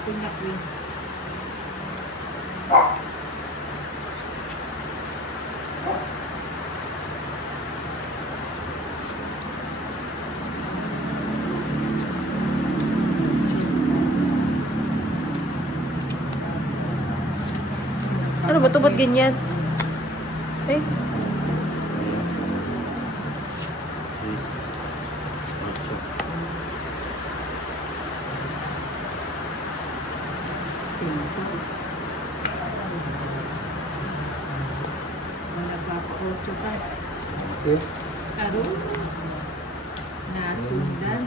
Apple na queen. Ano ba ito? Ba't ganyan? Eh? Nagpapa-8 pa. Okay. Karo? Nasundan.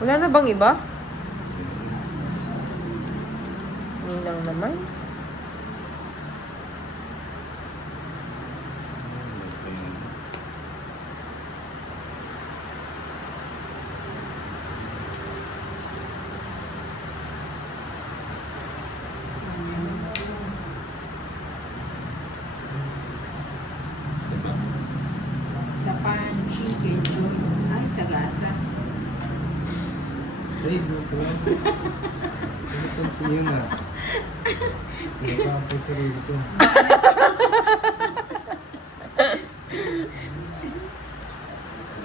Wala na bang iba? Ninang naman. Sa panchi, kenjoy. Ay, sagasa. Ay, buto. Ito siya na. Sino ba ang sarili ko?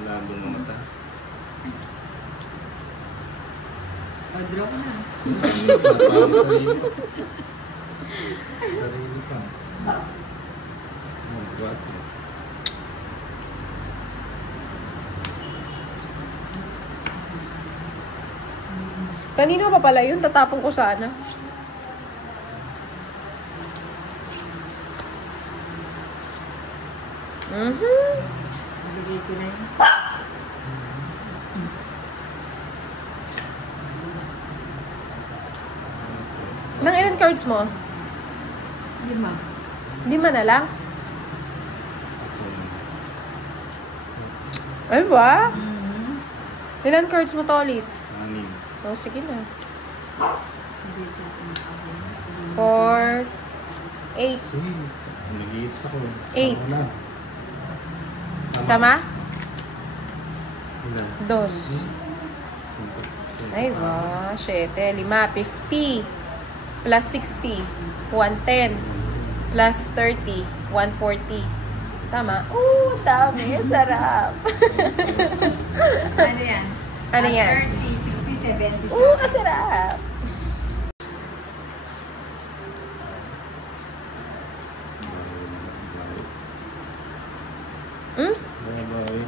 Labo ng mata. O, draw na. Sarili ka. Magwato. Kanino pa pala yun? Tatapon ko sana. Nabigay ko na yun. Nang ilan cards mo? 5. 5 na lang? Ay ba? Ilan cards mo to, Litz? Oh, sige na. 4, 8. Nag-iits ako. 8. Sama? 2. Ay, wow. 7, 5, 50. Plus 60, 110. Plus 30, 140. Tama? Oo, dami. Sarap. Ano yan? Ano yan? 30, 60, 70. Oo, kasarap. Hmm? Bye-bye.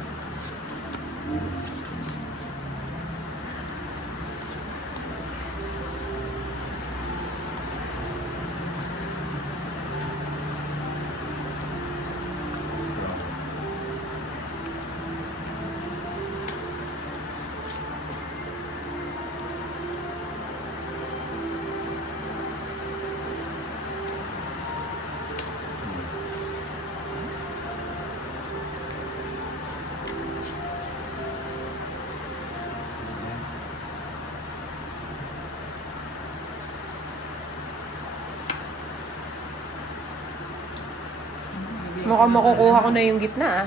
Mukhang makukuha ko na yung gitna, ah.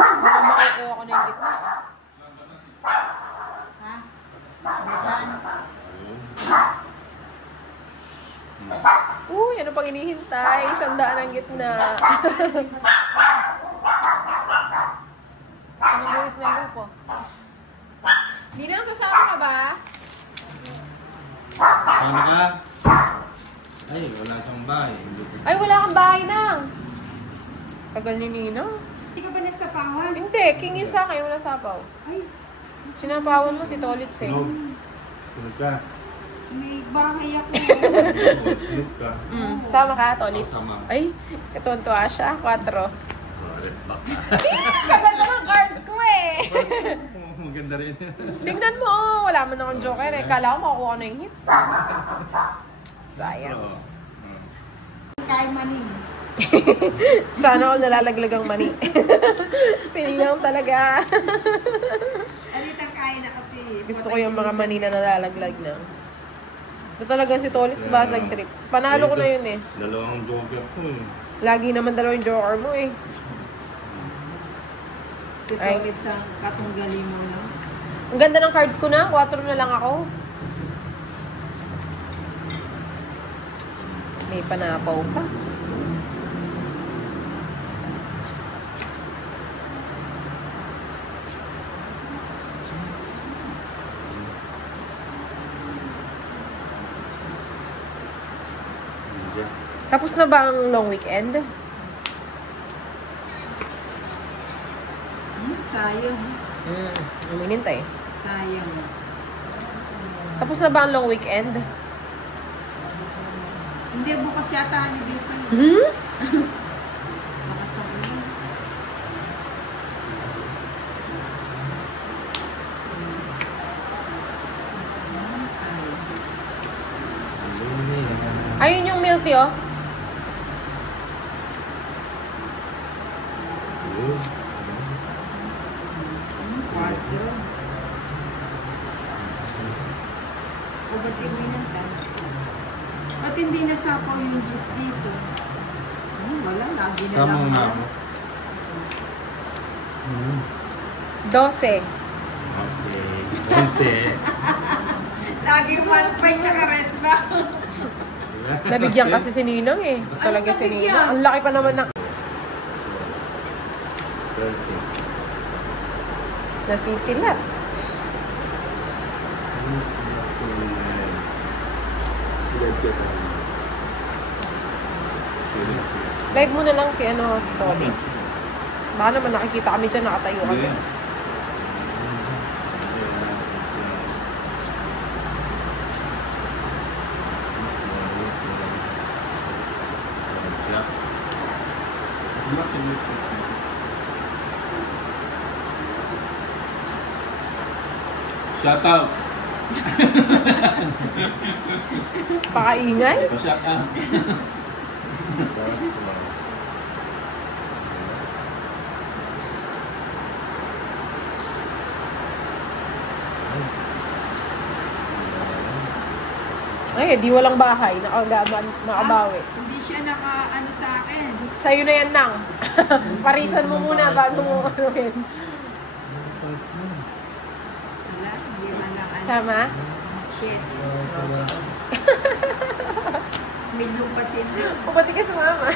Mukhang makukuha ko na yung gitna, ah. Ha? Nasaan? Uy, ano pang hinihintay? 100 ang gitna. Anong buwis ng lupo? Ninang, sasama ka ba? Ano ka? Ay, wala siyang bahay. Ay, wala kang bahay, Nang. Tagal ni Ninang. Hindi ka ba nasapawan? Hindi, king yun sa akin. Wala sapaw. Ay, Sinapawan mo si Tolitz, eh. Sunog ka. may bahay ako. Sunog ka. Sama ka, Tolitz? Sama. Ay, katuntua siya. 4. Respect. Kaganda ng cards ko, eh. Maganda rin. Tingnan mo, oh. Wala man akong joker, eh. Kala ko makukuha ko na yung hits. Sayang. Kay maning. Sana ako nalalaglag ang mani. Siningang talaga. Alita kaya na kasi. Gusto ko yung mga mani na nalalaglag na. Ito talaga si Tolitz basag trip. Panalo ko na yun, eh. Dalawang joker ko, eh. Lagi naman dalawang joker mo, eh. Si Ay. Tolitz ang katunggali mo, no? Ang ganda ng cards ko na. 4 na lang ako. May panapaw pa. Tapos na ba ang long weekend? Sayang. Uminintay. Sayang. Tapos na ba ang long weekend? Hindi, bukas yata holiday pa yun. Hmm? Baka sabi. Ayun yung milk tea, oh. Kwarto. O ba't hindi na ba't hindi nasapaw yung juice dito? Wala, lagi na lang. Sama na yan. ako. 12. Okay. 11. Laging 1 tsaka rest ba? Nabigyan kasi si Ninang eh. Talaga si nabigyan? Ninang. Ang laki pa naman na... 30. Nasisilat. Live mo na lang si ano, si Tolitz. Baka naman nakikita kami dyan, nakatayo kami. Shout out. Pakaingay. Shout out. Ay, di walang bahay. Nakabawi. Hindi siya naka-ano sa akin. Sa'yo na yan, Nang. Parisan mo muna bago mo ano yun. Wala, hindi man lang ano. Sama? Shit. May lumpasin na. O, pati ka sumama.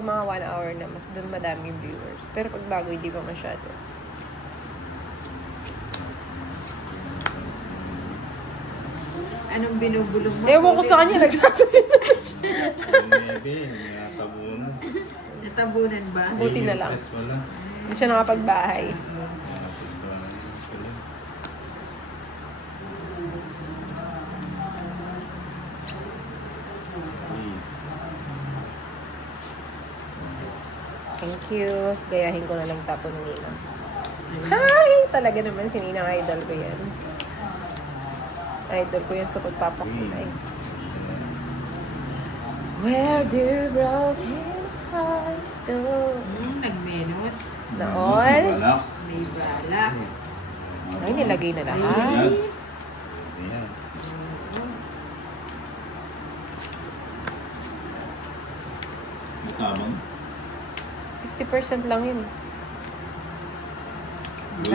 Mga 1 hour na, mas doon madaming viewers. Pero pag bago, hindi pa masyado. Anong binubulong mo? Ewan ko sa kanya, nagsasalita na siya. Natabunan. Natabunan ba? Buti na lang. Hindi siya nakapagbahay. Thank you. Gayahin ko na lang tapo ng Ninang. Hi! Talaga naman si Ninang, idol ko yan. Idol ko yan sa pagpapakulay. Where do broken hearts go? Nagmenos. Na all? Wala. May balak. Ay, nilagay na lahat. Matabang. 50% lang yun.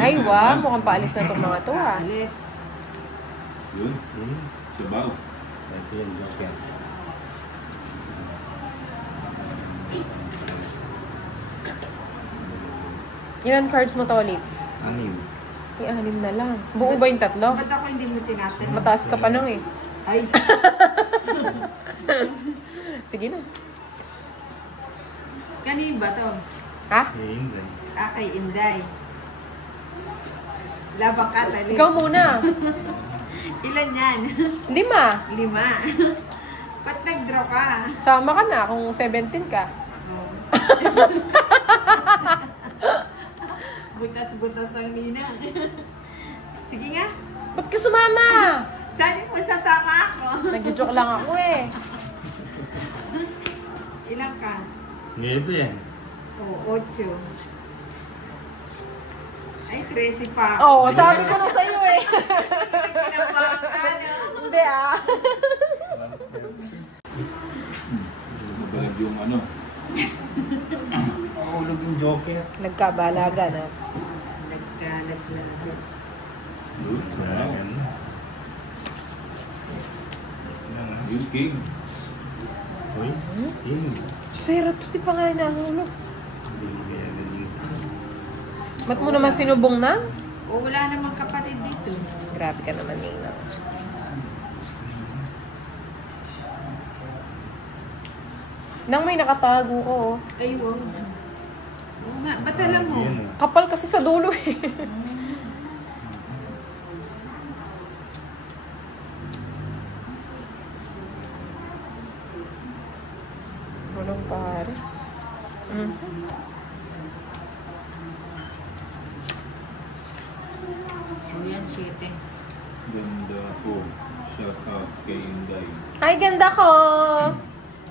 Ay, wow. Mukhang paalis na itong mga to, ah. Alis. Yun. Sabaw. Ilan cards mo, Tolitz? Anim. Ay, 6 na lang. Buo ba yung 3? Ba't ako hindi mo tinatanong? Mataas ka pa nung eh. Ay, Sige na. kanin ba to? Ha? Kay Inday. Labang ka, tali. Ikaw muna. Ilan yan? 5. 5. Ba't nag-draw ka? Sama ka na kung 17 ka. Oh. Butas-butas ang nina. Sige nga. Ba't ka sumama? Sabi mo, sasama ako. Nag-joke lang ako eh. Ilan ka? 9. Oh, 8. Ay, 13 pa. Oo, sabi ko na sa'yo eh. Kinabahan, Hindi ah. Mabalag yung ano. Ulog yung joker. Nagkabalaga na. Nagkalat na. Yun, sabaw. Ayan. Yun, king. Uy, yun. Sira, tuti pa nga nahulog. Binigyan na dito. Ba't mo naman sinubong na? O wala namang kapatid dito. Grabe ka naman, Nina. Nang may nakatago ko, oh. Ay, wow. Oo nga, ba't alam mo? Ayan, oh. Kapal kasi sa dulo eh. Walang pares. O yan, 7. Ganda ko. Shout out kay Inday. Ay, ganda ko!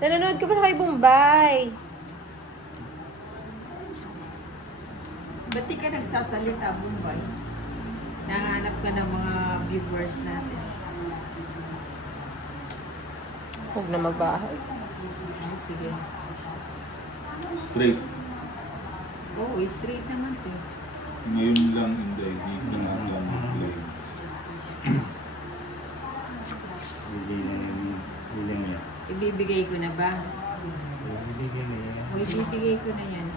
Nanonood ka pala kay Bombay. Ba't di ka nagsasalita, Bombay? Nahanap ka ng mga viewers natin. Huwag na magbahay. Ay, sige. Straight. Oo, straight naman to. Ngayon lang, Inday. Dito na ako mag-live. Bigyan niya. Ibibigay ko na ba? Bigyan niya. O, ibibigay ko na yan.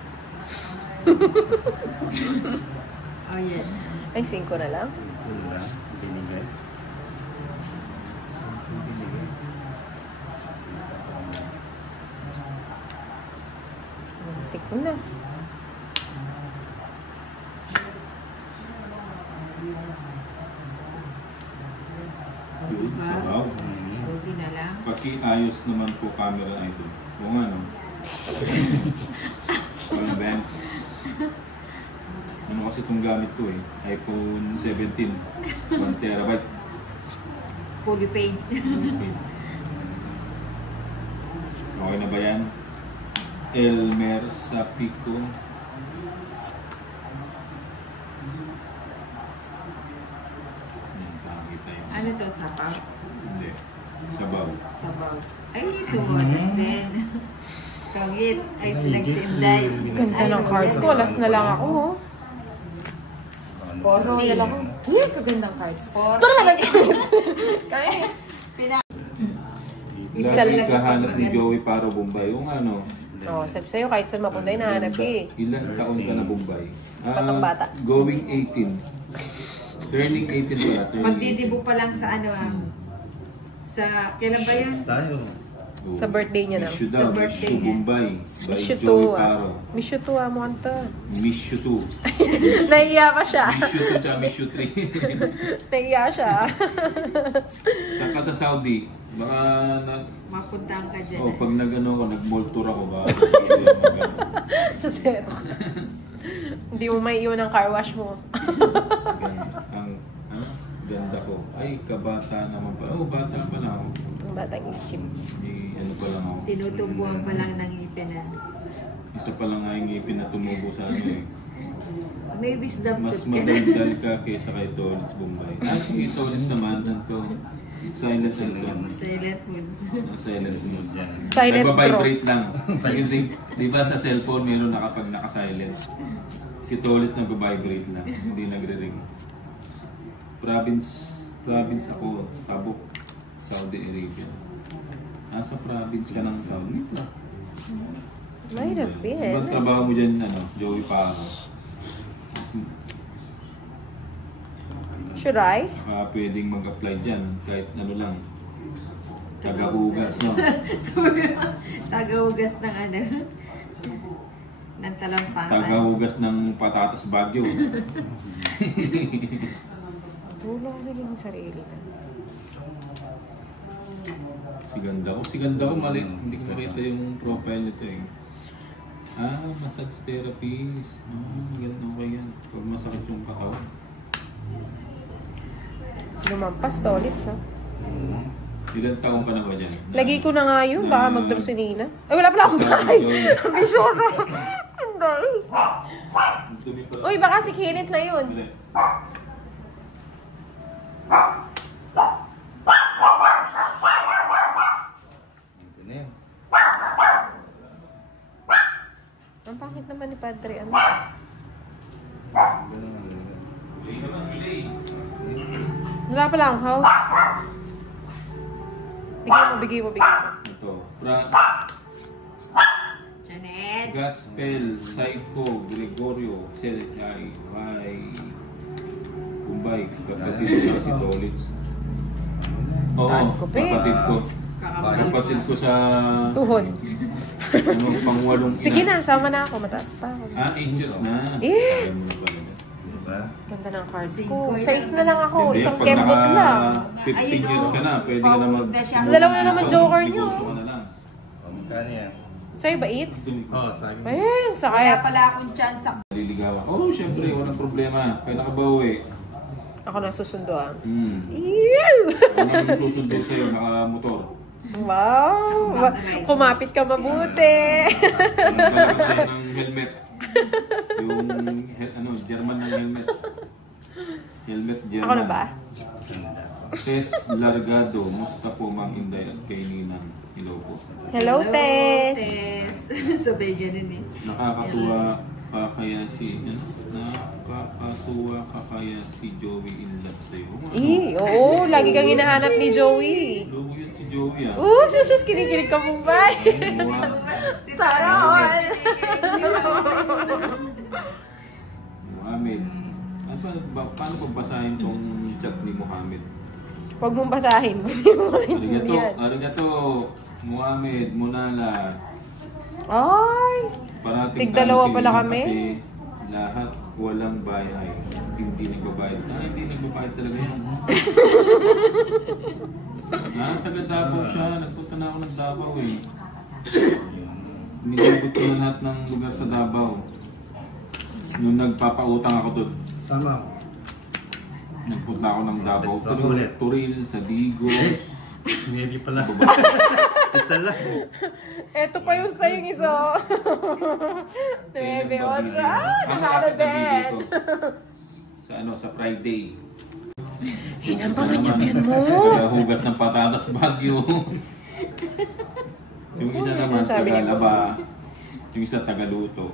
O, yan. Ay, 5 na lang. Wala. Binigay. Binigay. Muntik ko na. Yun, sabaw. Buti na lang. Pakiayos naman po camera na ito. O nga, no? Ano ba yan? Ano kasi itong gamit ko eh? iPhone 17. 1 terabyte. Fully paid. Okay na ba yan? Elmer sa Pico. Pakita yun. Ano to, sapaw? Hindi. Sabaw. Sabaw. Ay, ito. Then, kagit. Ay, nagsinday. Ganda ng cards ko. Last na lang ako, oh. Poro. Royal ako. Hey, kagandang cards. Poro. Ito naman ang cards. Guys. Lagi kahanap ni Joey para Bombay. O nga, no? Oo, sabi sa'yo, kahit saan mapunta, hinahanap eh. Ilan taon ka na Bombay? Batang bata. Going 18. Turning 18 pala. Magdidibo pa lang sa ano, sa, kailan ba yun? Tayo. Sa birthday niya na. Miss you Sa daw. Miss birthday you niya. Bombay. By Miss you Joey too, Paro. Miss you too, mukhang to. Miss you too. Nahiya pa siya. Miss you too, tsaka miss you 3. Nahiya siya. Saka sa Saudi. Baka na... Mapuntahan ka dyan. Oh, pag nag-ano ako, nag-mall tour ako ba? Siya zero. Hindi mo may iwan ang car wash mo. Ganda ko. Ay, kabata naman pa. Oh, bata pa na ako. Ang batang isip. Hindi, ano pa lang ako. Tinutubuan pa lang ng ngipin na. Isa pa lang nga yung ngipin na tumubo sa ano eh. May wisdom Mas tooth ka na. madaldal ka kaysa kay Tolits Bombay. Ah, sige, Tolits naman. Nanto. Silent ano. Silent mood. Silent mood. Silent Nagpa-vibrate lang. Di ba sa cellphone meron na kapag naka-silent? Si Tolits nagpa-vibrate lang. Hindi nagre-ring. Province ako. Tabuk. Saudi Arabia. Nasa province ka ng Saudi? Might have been. Ba't trabaho mo dyan, ano, Joey Paro? Should I? Pwedeng mag-apply dyan, kahit ano lang. Tagahugas, no? Tagahugas ng ano. Ng talampakan. Tagahugas ng patatas Baguio. Tulong na yung sarili na. Si ganda ko mali. Hindi ko nakita yung profile nito eh. Ah, massage therapist. Ganun okay yan. Pag masakit yung katawan. Lumampas tolits, ha? Ilan taong ka na ba dyan? Lagi ko na nga yun. Baka magduro si Nina. Ay, wala pala akong bahay. Ambisyosa. Hindi. Uy, baka si Kenneth na yun. Mali. Ito na yun. Ang pangit naman ni Padre. Ano? Ganun lang. Bili ka ba? Bili. Wala pa lang house. Bigay mo. Ito. Janet. Gaspel, Psycho, Gregorio, Selay, Kumbay, kapatid ko si Tolitz. Oo, Taas ko pa eh. Kapatid ko sa... Tuhod. Ano, pangwalong ina. Sige na, sama na ako. Mataas pa ako. Angels na. Eh! Alam mo na pala. Diba? Ganda ng cards ko. Size na lang ako. Hindi, Isang pag kembot naka lang. 15 years ka na, pwede ka na mag... Dalawa na naman joker nyo. Negosyo ka na lang. Magkano yan? Sa'yo ba, Eats? Oo, sa akin. Ayun, Kaya sakit. pala akong chance sa... Naliligawan. Oo, syempre, walang problema. Kaya nakabawi. Ako na susundo ah. Ew! Ano yung susundo sa'yo, naka-motor? Wow! Kumapit ka mabuti. Walang tayo ng helmet. Yung, German ng helmet. Helmet German. Ako na ba? Tess Largado, musta po Mang Inday at kay Ninang. Hello po. Hello, Tess. Sabay ganun eh. Nakakatuwa ka kaya si Joey in love sa'yo. Oo, lagi kang hinahanap ni Joey. Lobo yun si Joey ah. Shush, kinikilig ka mong bay. Sana all. Muhammad. Paano pagbasahin tong chat ni Muhammad? Huwag mong basahin. Hindi mo maintindihan. Arigato, Muhammad, Munala. Ay! Parating Tig-dalawa tayo pala sa kami. Kasi lahat walang bayay. Hindi nagbabayad. Hindi nagbabayad talaga yan. Taga Davao siya. Nagpunta na ako ng Davao eh. Nilibot ko na lahat ng lugar sa Davao. Nung nagpapautang ako doon. Sama ako. Nagpunta ako ng Davao. Basta ako ulit. Turil, sa Digos. Hindi pala. Isa lang. Eto pa yung sa'yo isa. 9-8. Nanalo din. Sa Friday. Hinampanganyapian mo. Hugas ng patatas Baguio. Yung isa naman Sinasabi niya. taga-laba. Yung isa taga-luto.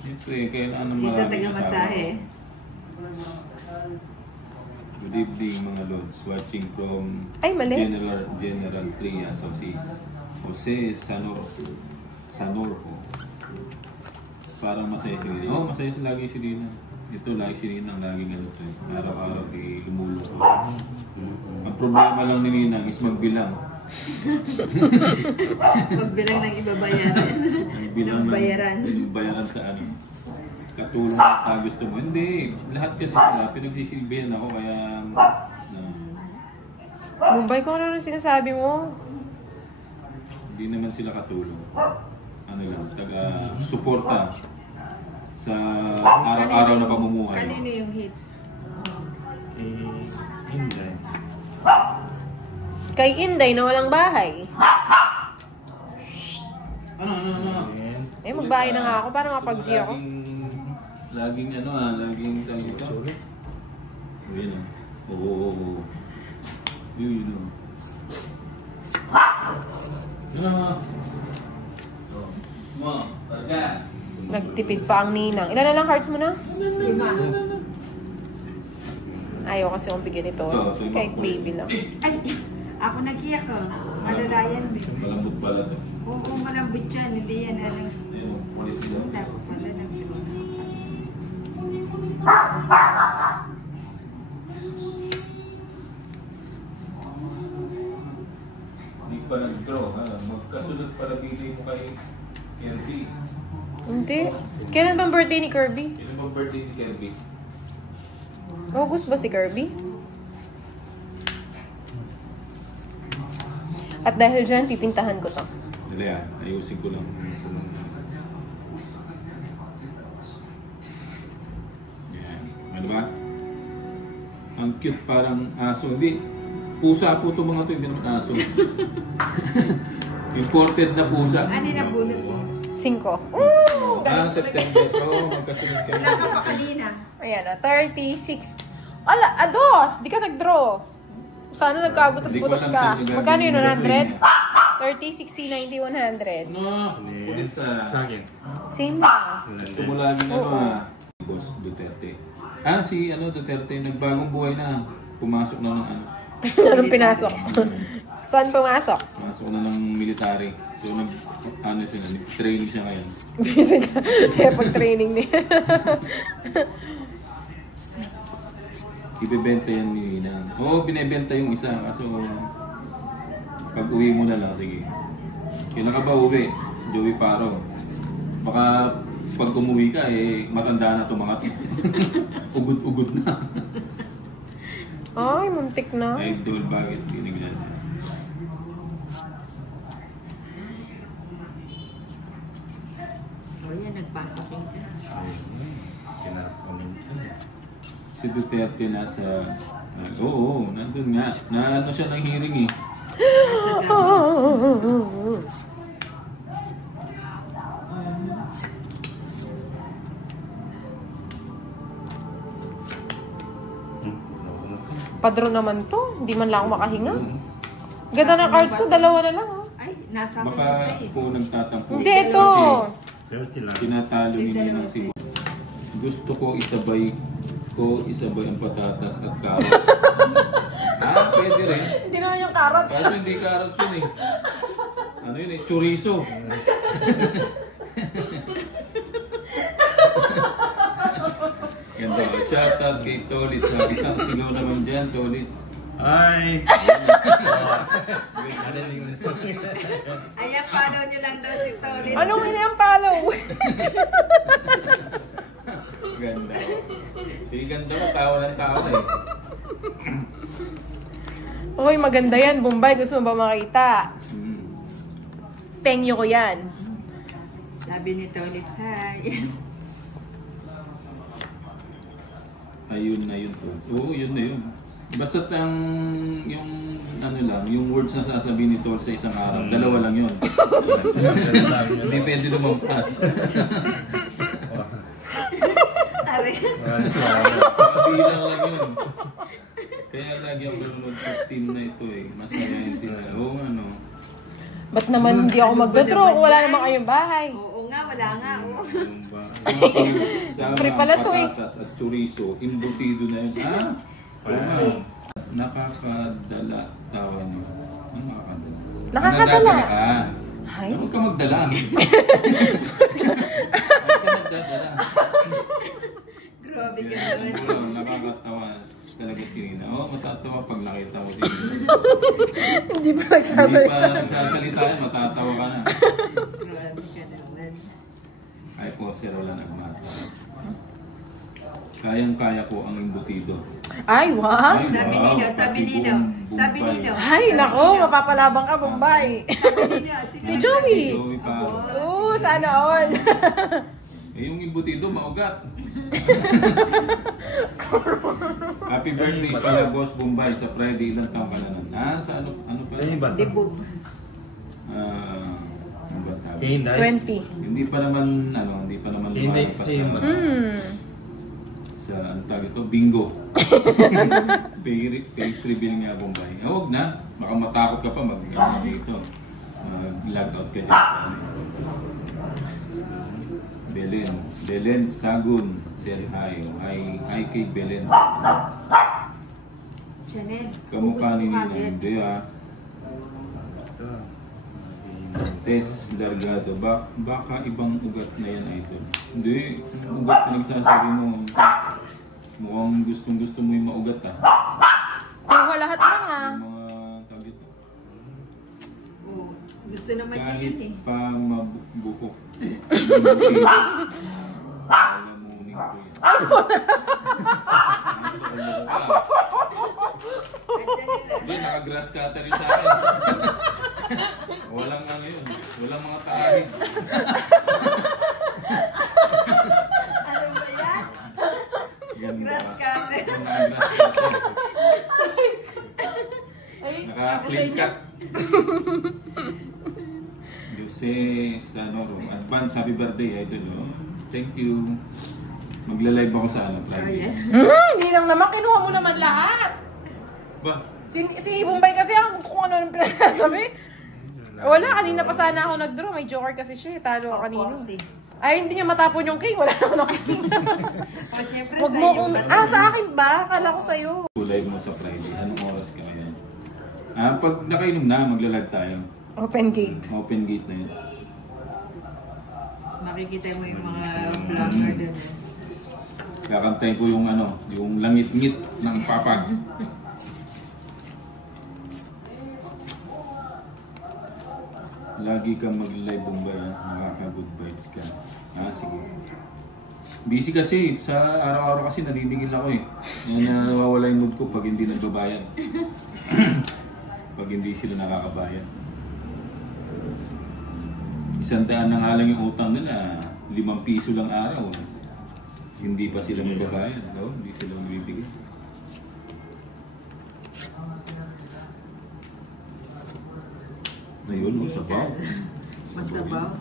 Siyempre, kailangan ng Isa maraming taga-masahe. Good evening mga lords. Watching from Ay, mali. General Trias Jose Sanorco. Parang masaya si Rina. Oo, masaya si lagi si Rina. Ito, lagi si Rina. Laging ano to. Araw-araw lumuloko. Ang problema lang ni Nina is magbilang. Magbilang ng ibabayaran. Magbilang ng bayaran. Ng bayaran sa ano. Katulong na gusto mo. Hindi. Lahat kasi sila. Pinagsisilbihan ako kaya... Mumbai ko ano sinasabi mo? Hindi naman sila katulong. Ano lang, taga-suporta sa araw-araw na pamumuhay. Kanino yung hits? Hindi. Kay Inday na walang bahay. Ano? Eh, magbahay na nga ako para mapag-G ako. Laging sabi ito. Yun o. Oo. Yun o. Nagtipid pa ang ninang. Ilan na lang cards mo na? 5. Ayaw kasi akong bigyan ito. Kahit baby lang. Ay, ako nag-iyak ko. Malalayan din. Malambot pala ito. Oo, malambot yan. Hindi yan. Alam. Ayun, kulit nila. Dapat pala ng Hindi pa nag-draw. Magkasunod para bigay mo kay Kirby. Hindi. Kailan bang birthday ni Kirby? Sino bang birthday ni Kirby? August ba si Kirby? At dahil dyan, pipintahan ko to. Dali ayusin ko lang. Yan. Ano ba? Ang cute parang aso. Hindi. Pusa po itong mga ito. Hindi naman aso. Imported na pusa. Ano na bunot mo? 5. September to. Magkasunod ka. Wala ka pa kanina. Ayan na, 36. Ala, ados! Di ka nag-draw. Sana nagkabutas-butas Hindi ko ka. alam saan Magkano yun? gagawin 100? 30, 60, 90, 100. Ano? Kulit Sa akin. Same na. Gusto mo lagi Boss Duterte. Si Duterte, nagbagong buhay na. pumasok na ng ano. Anong pinasok? Saan pumasok? Pumasok na ng military. So, training siya ngayon. Busy ka. Kaya pag-training niya. Ibebenta yan ni Nina. Oo, binibenta yung isa. Kaso, pag uwi mo na lang, sige. Kailan ka ba uwi? Joey Paro. Baka pag umuwi ka, matanda na itong mga ugod-ugod na. Ay, muntik na. Idol, bakit binigyan niya? O yan, nagpapaking ka. Si Duterte nasa... oo, nandun nga. Na ano siya ng hearing eh. Padro naman to. Hindi man lang ako makahinga. Ganda ng cards ko. Dalawa na lang. Oh. Ay, nasa akin Baka yung size. po nagtatampo. Hindi, ito. Tinatalo ni Nina si... Gusto ko isabay ang patatas at carrot. Pwede rin. Hindi naman yung carrots. Kaso hindi carrots yun eh. Ano yun eh? Chorizo. Ganda. Shoutout kay Tolitz. Isang sigaw naman dyan, Tolitz. Ay! Ayan, follow nyo lang daw si Torres. Anong ina yung follow? Ganda. Sige, ganda mo. Tawa ng tawa eh. Uy, maganda yan. Bombay, gusto mo ba makita? Pengyo ko yan. Sabi ni Torres, hi. Ayun na yun to. Oo, yun na yun. Basta't yung words na sasabihin ni Tol sa isang araw, dalawa lang yun. Hindi pwede lumampas. Tari. Bilang lang yun. Kaya lagi ako nanonood sa team na ito eh. Masaya yun sila. Oo, ano. Ba't naman hindi ako magdodro kung wala naman kayong bahay? Oo nga, wala nga. Oo. Free pala to eh. Patatas at chorizo, imbutido na yun. Nakakadala tawa niyo. Ano nakakadala? Nakakadala. Ay? Huwag ka magdala. Huwag ka magdadala. Grabe ka naman. Pero nakakatawa talaga si Nina. Oo, matatawa pag nakita mo din. Hindi pa Hindi nagsasalita. pa nagsasalita yun, matatawa ka na. Grabe ka naman. Ay po, sir, wala nang mata. Kayang-kaya ko ang imbutido. Ay, wow. Sabi Nino, sabi Nino. Sabi Nino. Ay, nako, mapapalabang ka, Bombay. Sabi Nino. Si Joey. Joey pa. Oo, sana all. Yung imbutido, maugat. Happy birthday pala, Boss Bombay, sa Friday. Ilang taong ka na nun? Sa ano pala? Debut. Ano ba tawag? 20. Hindi pa naman lumalabas sa ano tawag ito? Bingo. Face reveal nga, Bombay. Huwag na. Baka matakot ka pa dito. Log out ka dyan. Belen Sagun. Sel hi. Hi kay Belen. Chanel. Kamukha ni Nina. Hindi Tess Largado. Baka ibang ugat na yan, idol. Hindi. Ugat na nagsasabi mo. Mukhang gustong-gusto mo yung maugat ah. Kuha lahat lang ah. Yung mga tawag ito. Oh, gusto naman niya Kahit yan eh. pa mabukok. Alamunin ko yan. Hindi, naka-grass cutter yun sa akin. Walang ano yun. Walang mga taahid. Ano ba yan? Ganda. Grass cutter. Naka-grass cutter. Ay, Naka-clean cut. Jose Sanoro. Advance happy birthday, idol. Oh. Thank you. Magla-live ako sa ano, Friday. Hindi lang naman, kinuha mo naman lahat. Ba? Si Bombay kasi ako kung ano nang pinagsasabi. Wala, kanina pa sana ako nag-draw. May joker kasi siya. Talo ako kanino. Ay, hindi niya matapon yung king. Wala naman ako king. O, syempre Huwag mo kung... sa akin ba? Akala ko sa'yo. Live mo sa Friday. Pag nakainom na, maglalag tayo. Open gate. Open gate na yun. Makikita mo yung mga vlogger din eh. Kakantayin ko yung ano, yung langit-ngit ng papag. Lagi kang mag-live Bombay, nakaka-good vibes ka. Sige. Busy kasi, sa araw-araw kasi naniningil ako eh. Nawawala yung mood ko pag hindi nagbabayan. Pag hindi sila nakakabayan. 100 na nga lang yung utang nila, 5 piso lang araw. Hindi pa sila magbabayan, no? Hindi sila magbibigay. Ayun, sabaw. Masabaw.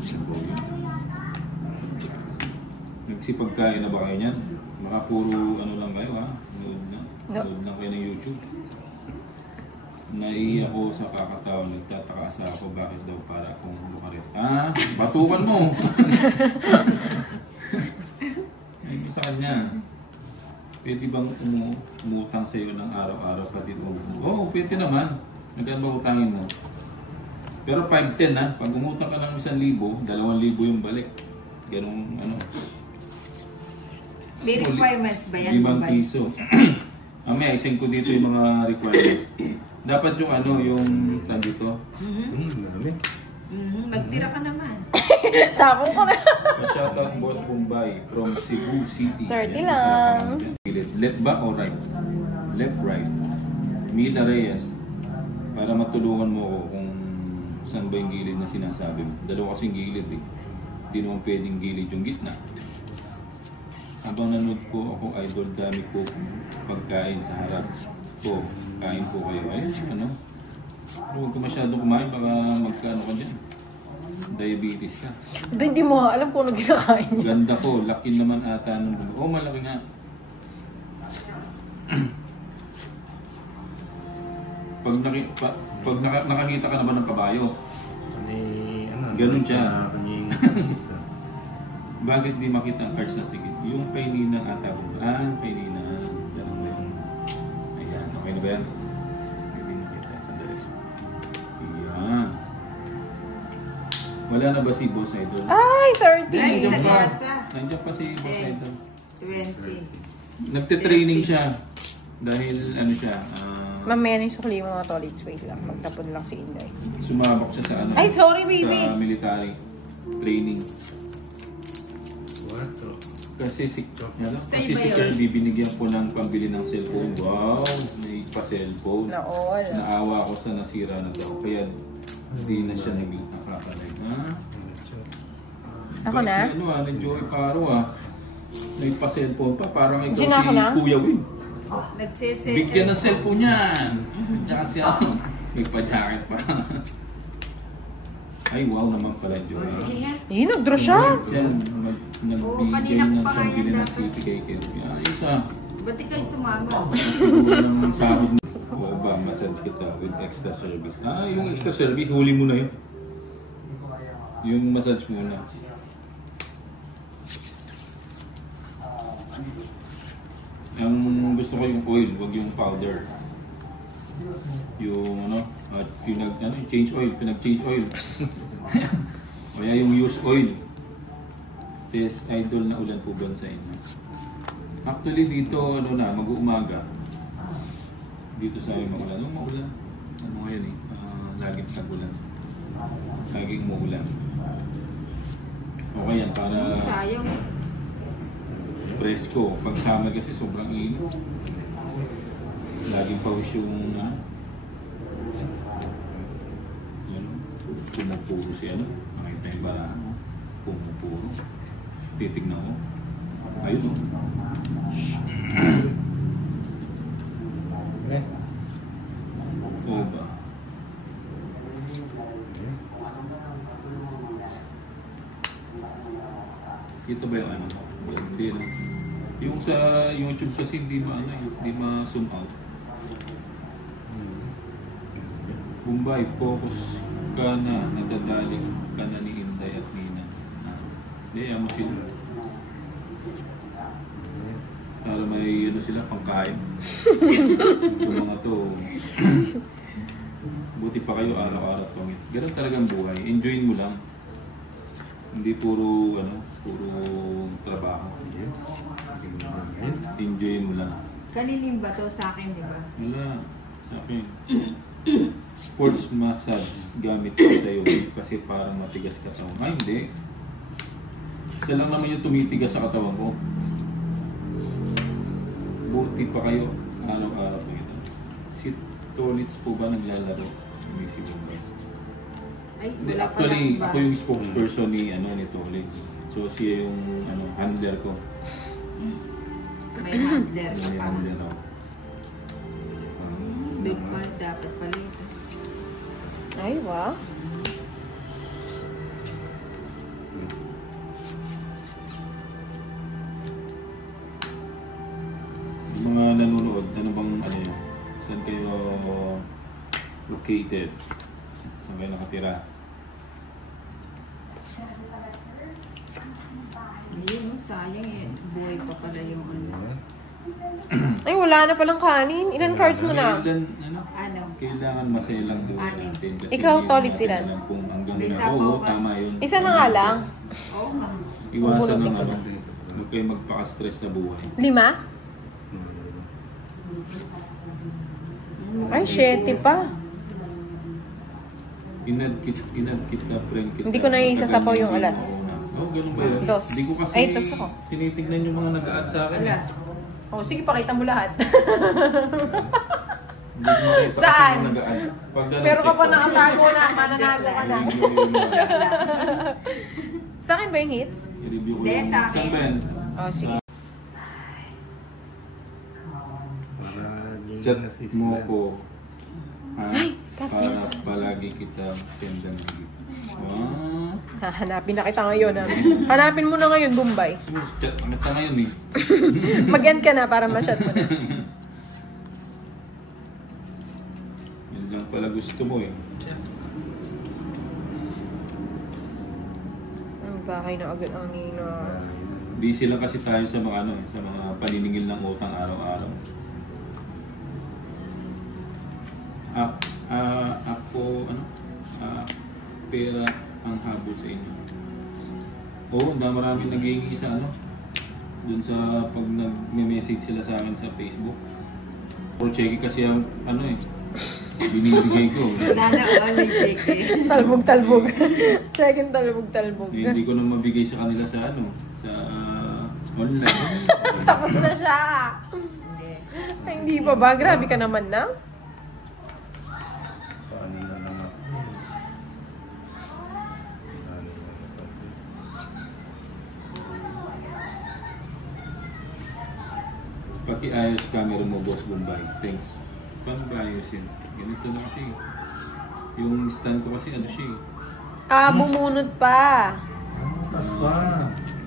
Sabaw yun. Nagsipagkain na ba kayo niyan? Baka puro ano lang kayo ha? Nood lang kayo ng YouTube. Naiiyak ako sa kakatawa, nagtataka sa ako bakit daw para akong bukarit. Batukan mo! Ay, sa kanya. Pwede bang umutang sa iyo ng araw-araw pati mo? Oo, pwede naman. Magkano ba utangin mo? Pero 5-10 ha. Pag umutang ka ng 1,000, 2,000 yung balik. Ganong ano. May requirements ba yan? 5 piso. Mamaya, isend ko dito yung mga requirements. Dapat yung ano, yung tag dito. Magtira ka naman. Tapon ko na. Shoutout Boss Bombay from Cebu City. 30 lang. Left back or right? Left, right. Mila Reyes. Para matulungan mo ako kung saan ba yung gilid na sinasabi mo. Dalawa kasing gilid eh. Hindi naman pwedeng gilid yung gitna. Habang nanood ko ako, idol, dami ko pagkain sa harap ko. Kain po kayo. Ay, ano? Pero huwag ka masyadong kumain, baka magkaano ka dyan. Diabetes ka. Hindi mo alam kung ano ginakain niya. Ganda ko, laki naman ata ng bulo. Oh, malaki nga. Pag nakakita ka naman ng kabayo, ganun siya. Bakit di makita ang cards na tigil? Yung kay Nina ata ko. Kay Nina. Ganun na yun. Ayan, okay na ba yan? Hindi nakita. Sandali. Ayan. Wala na ba si Boss Idol? Ay, 30. Ay, sa pa. gasa. Nandiyan pa si Boss Idol. 20. Nagte-training siya. Dahil ano siya, Mamaya na yung sukli mo mga tolits. Wait lang. Magtapon lang si Inday. sumabak siya sa ano. Ay, sorry, baby. Sa military training. Kasi si Sir bibinigyan ko ng pambili ng cellphone. Wow, may pa-cellphone. Naol. Naawa ako sa nasira na daw. Kaya hindi na siya nakakalag. Ako na? Ano Joey Paro may pa-cellphone pa. Parang ikaw Gina ako na? si Kuya Win. Nagsisete. Bigyan ng cellphone yan. Tsaka siya, may pa-jacket pa. Ay, wow naman pala, Joey. Sige nga. Nag-draw siya. Yan, nagbigay kanina ko ng pa nga yan pambili ng dapat. city kay Kelvin. Ayos Ba't di kayo sumama? Walang sahod mo. O ba, massage kita with extra service. Yung extra service, huli mo na yun. Yung massage muna. Ang gusto ko yung oil, wag yung powder. Yung at change oil, pinag-change oil. Kaya yung use oil. Test Idol na ulan po ba sa inyo? Actually dito mag-uumaga. Dito sa amin maulan. Maulan. Ano ngayon laging tag-ulan. Laging umuulan. Okay yan para Sayang. presko. Pag summer kasi sobrang init. Laging pawis yung pumupuro si nakita yung baraan mo. Pumupuro. Titignan ko. Ayun o ba? Ito ba yung Hindi na. Yung sa YouTube kasi hindi ma-zoom out. Bombay, focus ka na, nadadali ka na ni Inday at Nina. Hindi, mo sila. Para may na sila pangkain. Yung mga to, buti pa kayo araw-araw pangit. Ganun talagang buhay. Enjoyin mo lang. Hindi puro trabaho. Enjoyin mo lang. Kaniling ba to sa akin, di ba? Wala. Sa akin. Sports massage gamit ko sa'yo kasi parang matigas katawan. Ay, hindi. Isa lang naman yung tumitigas sa katawan ko. Buti pa kayo araw-araw po ito. Si Tolitz po ba naglalaro? May si Bombay. Ay, Hindi, wala actually, pala ba? ako yung spokesperson ni Tolitz. So, siya yung handler ko. May handler ka May pa. handler ako. Doon pa, dapat pala ito. Ay, wow. Yung mga nanonood, ano bang ano yun? Saan kayo located? Saan kayo nakatira? Ayun, no, sayang eh. Buhay pa pala yung ano. Ay, wala na palang kanin. Ilan cards mo na? Ano? Kailangan masaya lang doon Anim. natin. Kasi Ikaw, hindi Tolitz, natin ilan? alam kung hanggang May na. isa Oo, pa. tama yun. Isa na nga lang. Oo nga. Iwasan Bubulot ng ikaw. ano. Huwag kayo magpaka-stress sa buhay. 5? Ay, 7 pa. Inadkit ka, friend kita. Hindi ko na isasapaw yung alas. Oo, ganun ba yun? Dos. Hindi ko kasi Ay, dos ako. tinitignan yung mga nag-a-add sa akin. Alas. Oh, sige, pakita mo lahat. Hindi ko makita kasi Saan? yung nag-a-add. Pag ganun, Pero check ka pa ko. nakatago na, mananalo ka na. I-review ko yung mga- Sa akin ba yung hits? I-review ko Hindi, yung... sa akin. Saan ba yun? Oh, sige. Para di Chat nasisila. mo ko. Ay, Para Katniss. palagi kita sendan ng gift. Ah. Hahanapin na kita ngayon. Ha? Hanapin mo na ngayon, Bombay. Chat ang kita ngayon eh. Mag-end ka na para ma-shot mo na. Yan lang pala gusto mo eh. Ang bahay na agad ang nino. Busy lang kasi tayo sa mga ano eh, sa mga paniningil ng utang araw-araw. Pera ang habol sa inyo. Oo, maraming nag-iingi sa ano. Doon sa pag nag-message sila sa akin sa Facebook. Or check kasi ang ano eh, binibigay ko. Sana all may check eh. Talbog-talbog. Check-in talbog-talbog. Hindi ko na mabigay sa kanila sa ano, sa online. Tapos na siya. Hindi. Ay, hindi pa ba? Grabe ka naman na. Kanina lang ako. Paki-ayos camera mo, Boss Bombay. Thanks. Paano ba ayusin? Ganito na kasi. Yung stand ko kasi ano siya eh. Ah, bumunot pa. Tas pa.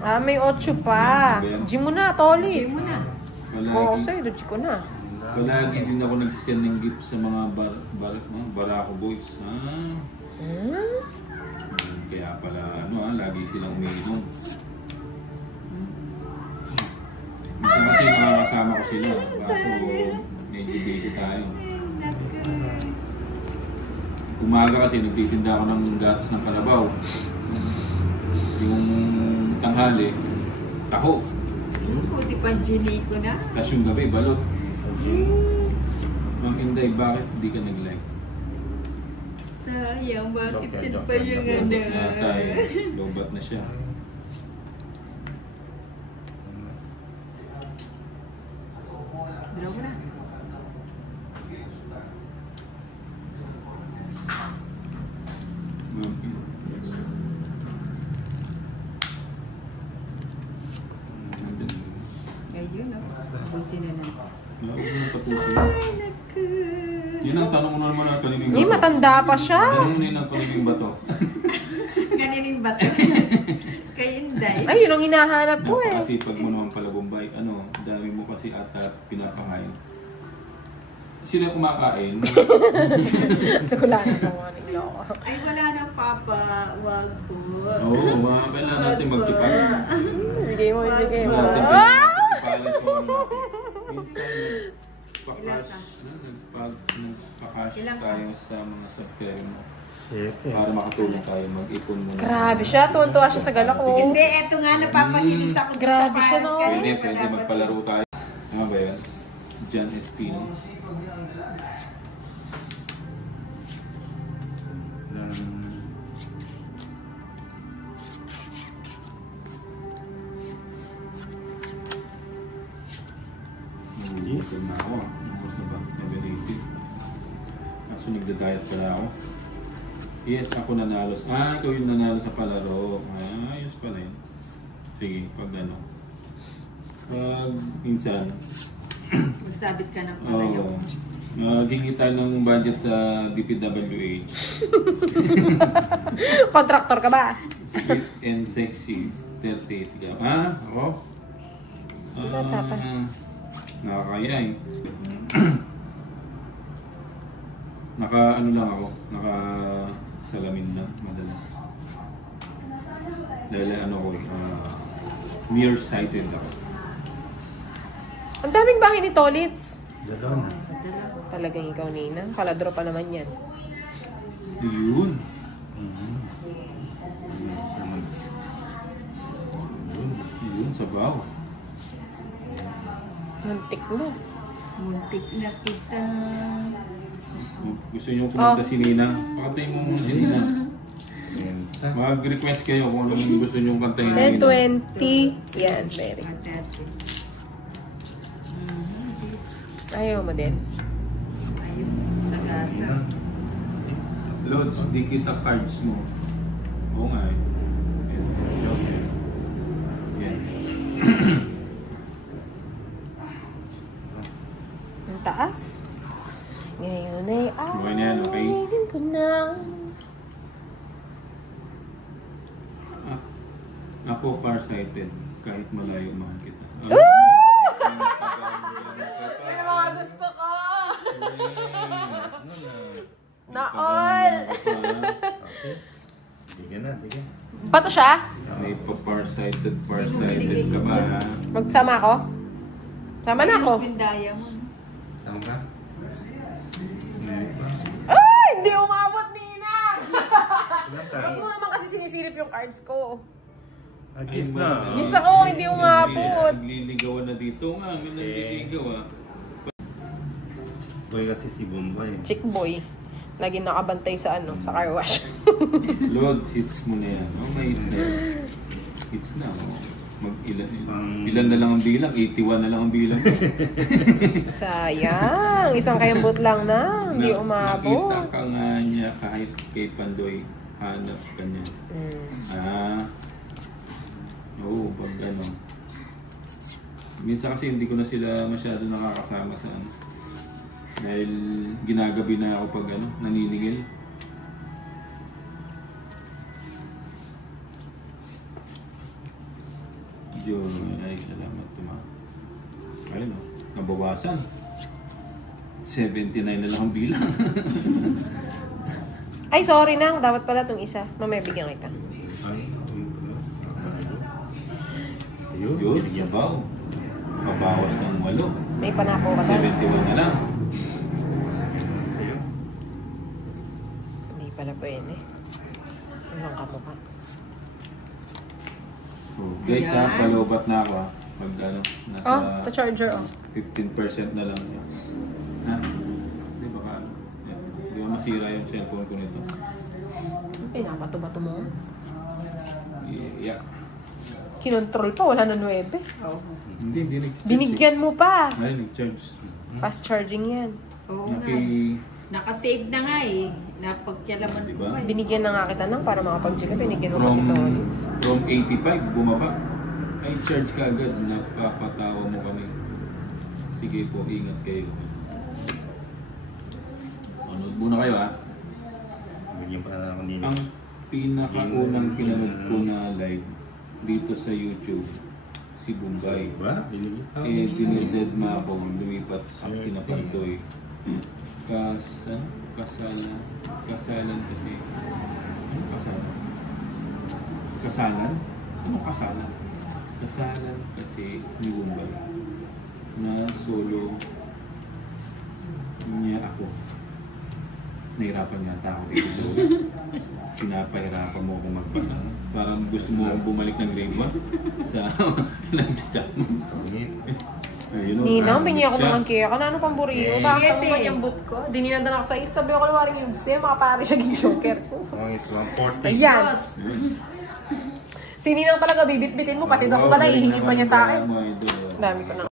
Ah, may 8 pa. Gym mo na, Tolitz. Check mo na. Oo, Palagi, sa'yo, dutch ko na. palagi din ako nagsisend ng gift sa mga Barako boys. Kaya pala ano lagi silang umiinom. Minsan kasi nakakasama ko sila. Kaso medyo busy tayo. Umaga kasi nagtitinda ako ng gatas ng kalabaw. Yung tanghali, taho. Puti pang ginay ko na. Tapos yung gabi, balot. Ma'am Inday, bakit hindi ka nag-like? Sayang, bakit Joke, yun joke, pa yung joke. ano? Natay, lobat na siya. Draw mo na. Ma'am Inday. Ayun, no? Busin na na. Huwag mo na tapusin. Ay, naku. Yan ang tanong mo na naman kanina yung Eh, matanda pa siya. Tanong mo na yun ang kanina yung bato. Kanining bato. Kay Inday. Ay, yun ang hinahanap ko eh. Kasi pag mo naman pala Bombay, ano, dami mo kasi ata pinapakain. Sila kumakain. Wala na itong mga niloko. Ay, wala na, Papa. Wag po. Oo, kailangan natin magsipag. Bigay mo, bigay mo. Natin Ah! pinapakain sa ano natin. Minsan, nagpakash Ilan ka? tayo sa mga subscriber mo. Siyempre. Para makatulong tayo, mag-ipon muna. Grabe siya. Tuwan-tuwa siya sa gala ko. Hindi, eto nga, napapakilis ako. Grabe siya, no? Pwede, pwede magpalaro tayo. Ano ba yun? John Espino. Nabubusog na ako. Nabubos na ba? Never-rated. Kaso nagda-diet pala ako. Yes, ako nanalo. Ikaw yung nanalo sa palaro. Ayos pala yun. Sige, pag ano. Pag minsan, Magsabit ka ng palayo. gingi tayo ng budget sa DPWH. Contractor ka ba? Sweet and sexy. 38 ka. Ako? Bata pa. Nakakaya eh. Ano lang ako. Salamin lang madalas. Dahil ano ko, nearsighted ako. Ang daming bahay ni Tolits. Dalawa na. Talagang ikaw, Nina. Kaladro pa naman yan. Yun. Yun, sabaw. Muntik na. Muntik na kita. Gusto niyo kumanta si Nina? Pakatayin mo muna si Nina. Mag-request kayo kung anong gusto niyo kantahin ni Nina. 10-20. Yan, very good. Ayaw mo din. Ayun, sagasa. Lods, di kita cards mo. Oo nga eh. Yan. Ang taas. Ngayon ay Okay na yan, okay? ainin ko na. Ako farsighted. Kahit malayo mahal kita. Yun ang mga gusto ko. Naol. Tigyan na, tigyan. Bato siya? May farsighted ka ba? Magsama ako? Sama na ako. Yung diamond. Saan ka? Ay! Hindi umabot, Nina! Ilan ka? Huwag mo naman kasi sinisilip yung cards ko. Agis na. Gis ako, hindi umabot. Nagliligawan na dito nga. May nagliligaw ah. Boy kasi si Bombay. Chick boy. Lagi nakabantay sa sa car wash. Lord, hits mo na yan. May hits na yan. Hits na. Ilan na lang ang bilang? 81 na lang ang bilang. Sayang. Isang kayambot lang na. Hindi umabot. Nakita ka nga niya kahit kay Pandoy. Hanap ka niya. Oo, pag gano'n. Minsan kasi hindi ko na sila masyado nakakasama sa dahil ginagabi na ako pag naniningil. Yun, ay salamat tuma. Ayun o, nabawasan. 79 na lang ang bilang. Ay, sorry nang. Dapat pala itong isa. Mamaya bigyan kita. Yun, sabaw. Mabawas ng 8. May panako ka sa. 71 na lang. Hindi pala pwede. Anong kamukha? Oh, guys ha, palobat na ako ha. Pag nasa the charger 15% na lang. Ha? Hindi baka, hindi ba masira yung cellphone ko nito? Pinabato-bato mo. Yeah. Kinontrol pa, wala na 9. Oo. Hindi nag-charge. Binigyan mo pa. Ay, nag-charge. Fast charging yan. Oo nga. Nakasave na nga eh. Napagkyalaman ko Diba? nga eh. Binigyan na nga kita nang para makapag-check ka. Binigyan mo kasi Tolits. From 85, bumaba. Ay, charge ka agad. Napapatawa mo kami. Sige po, ingat kayo. Manood muna kayo ha. Bigyan pa na ako nila. Ang pinakaunang pinanood ko na live dito sa YouTube, si Bombay. Diba? Binigyan pa. Dinilded Mabaw, lumipat ang kinapandoy. Kasalan kasi. Ano kasalan? Kasalan? Ano kasalan? Kasalan kasi ni Bombay. na solo niya ako. Nahirapan yata ako dito. Pinapahirapan mo akong magbasa. Parang gusto mo akong bumalik ng grade 1 sa nag-chat mo. Ninang, bingi ako naman kaya ka na ano pang buriyo. Bakit Shit, mo yung boot ko? Dininandan ako sa isa. Sabi ko naman yung siya, makapari siya joker ko. Ito ang 40. Ayan. Si Ninang talaga bibit-bitin mo, pati tas pala, ihingin pa niya sa akin. Dami ko na.